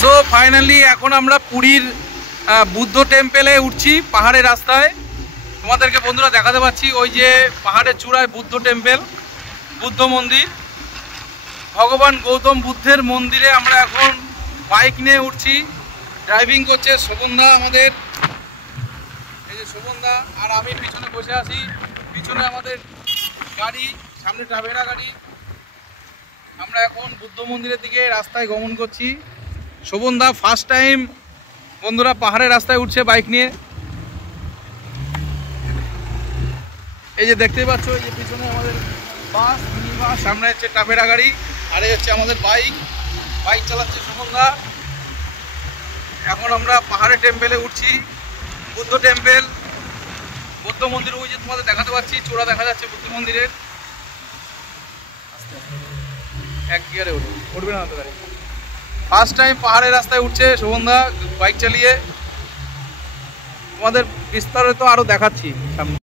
So finally এখন আমরা পুরীর বুদ্ধ টেম্পেলে উঠছি পাহাড়ের রাস্তায়। তোমাদেরকে বন্ধুরা দেখাতে পাচ্ছি ওই যে পাহাড়ের চূড়ায় বুদ্ধ টেম্পেল, বুদ্ধ মন্দির, ভগবান গৌতম বুদ্ধের মন্দিরে আমরা এখন বাইক নিয়ে উঠছি। ড্রাইভিং করছে শোভনদা আমাদের, এই যে শোভনদা, আর আমি পিছনে বসে আছি। পিছনে আমাদের গাড়ি, সামনে ট্রাভেরা গাড়ি। আমরা এখন বুদ্ধ মন্দিরের দিকে রাস্তায় গমন করছি। শোভনদা ফার্স্ট টাইম বন্ধুরা পাহাড়ের রাস্তায় উঠছে বাইক নিয়ে। এই যে দেখতেই পাচ্ছ, এই যে পিছনে আমাদের বাস, মিনি বাস, সামনে হচ্ছে ট্রাভেরা গাড়ি, আর এই হচ্ছে আমাদের বাইক। বাইক চালাচ্ছে শোভনদা। এখন আমরা পাহাড়ের টেম্পেলে উঠছি, বুদ্ধ টেম্পেল, বুদ্ধ মন্দির। ওই যে তোমাদের দেখাতে পাচ্ছি, চূড়া দেখা যাচ্ছে বুদ্ধ মন্দিরের। এক গিয়ারে উঠবে না গাড়ি। ফার্স্ট টাইম পাহাড়ের রাস্তায় উঠছে শোভনদা বাইক চালিয়ে। তোমাদের বিস্তারিত আরো দেখাচ্ছি সামনে।